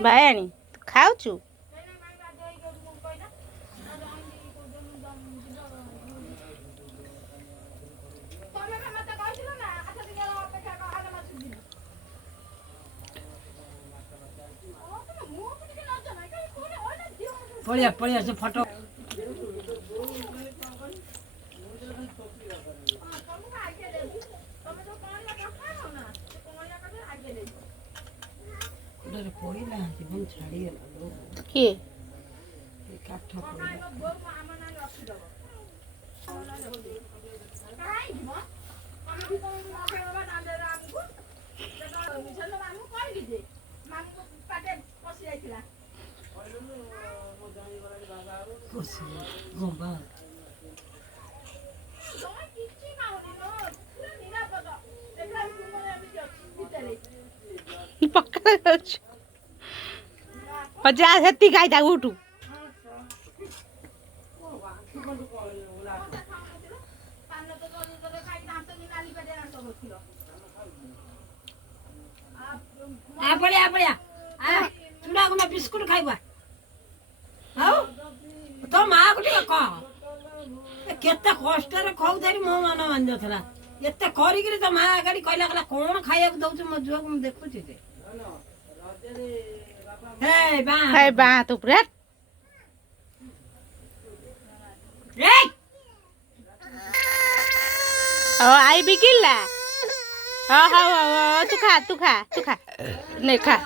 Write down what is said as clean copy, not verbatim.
ବାୟାଣୀ ଖାଉଛୁ? ପଳିଆ ପଳିଆ ସେ ଫଟୋ ପଡ଼ିଲା ଜୀବନ ଛାଡ଼ିଗଲା କିଏ? କାଠ ଗମ୍ବା ପକ୍କା ଯାଉଛି ଯା ସେତିକି ଖାଇଥା ଉଠୁ। ପଳିଆ ପଳିଆ ଚୁଡ଼ା ଗୁଣ୍ଡ ବିସ୍କୁଟ ଖାଇବା ଆଉ ତୋ ମାଆକୁ ଟିକେ କହ କେତେ କଷ୍ଟରେ ଖାଉଥାରି ମୋ ମନ ମାନି ଯାଉଥିଲା ଏତେ କରିକିରି ତୋ ମା ଆଗାଡ଼ି କହିଲା କହିଲା କଣ ଖାଇବାକୁ ଦଉଛୁ ମୋ ଝିଅକୁ ମୁଁ ଦେଖୁଛି ଯେ ବାଁ ତୁ ପୁରା ଆଇବି କିଲା ହଉ ହଉ ହଉ ତୁ ଖା ନେ ଖା।